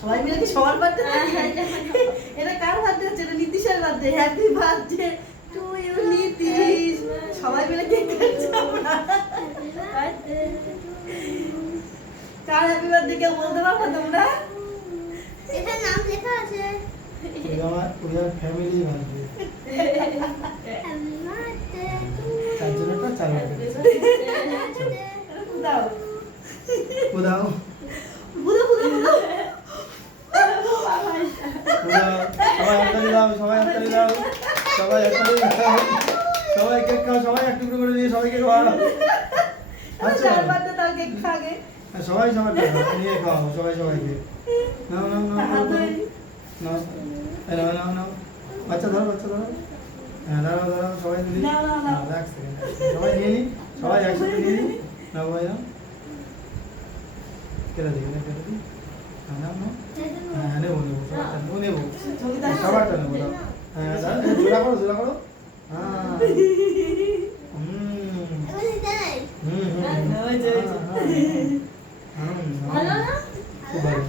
সবাই মিলে কি সবার বার্থডে? এটা কার বার্থডে হচ্ছে? এটা নীতিশের birthday. Happy birthday to you Nitish. সবাই মিলে কেক কাটছি আমরা। কার হ্যাপি বার্থডে কেউ বলতে পারবে তোমরা? এটা নাম লেখা আছে। ওরা ফ্যামিলি বার্থডে। চারজনটা চার বার্থডে। দাও উদাও বুদা বুদা বুদা। সবাই হাততালি দাও, সবাই হাততালি দাও, সবাই হাততালি দাও, সবাই কেক খাও, সবাই এক টুকরো করে দিয়ে সবাইকে খাওয়াও। আচ্ছা চার বার্থডে তার কেক খাগে। সবাই সবার নিয়ে খাও, সবাই সবাইকে নাও নাও নাও নাও নাও নাও নাও নাও। বাচ্চা ধরো, বাচ্চা ধরো। হ্যাঁ দাঁড়াও দাঁড়াও, সবাই মিলি এক সেকেন্ড, সবাই নিয়ে নি, সবাই একসাথে নিয়ে নি। নাও ভাই নাও, কেটে দিই কেটে দিই। নাও নাও, হ্যাঁ নেবো নেবো, সবারটা নেবো, সবারটা নেবো। দাও হ্যাঁ জোড়া করো, জোড়া করো। হ্যাঁ তাই হুম হুম ওই যে ভালো না? খুব ভালো।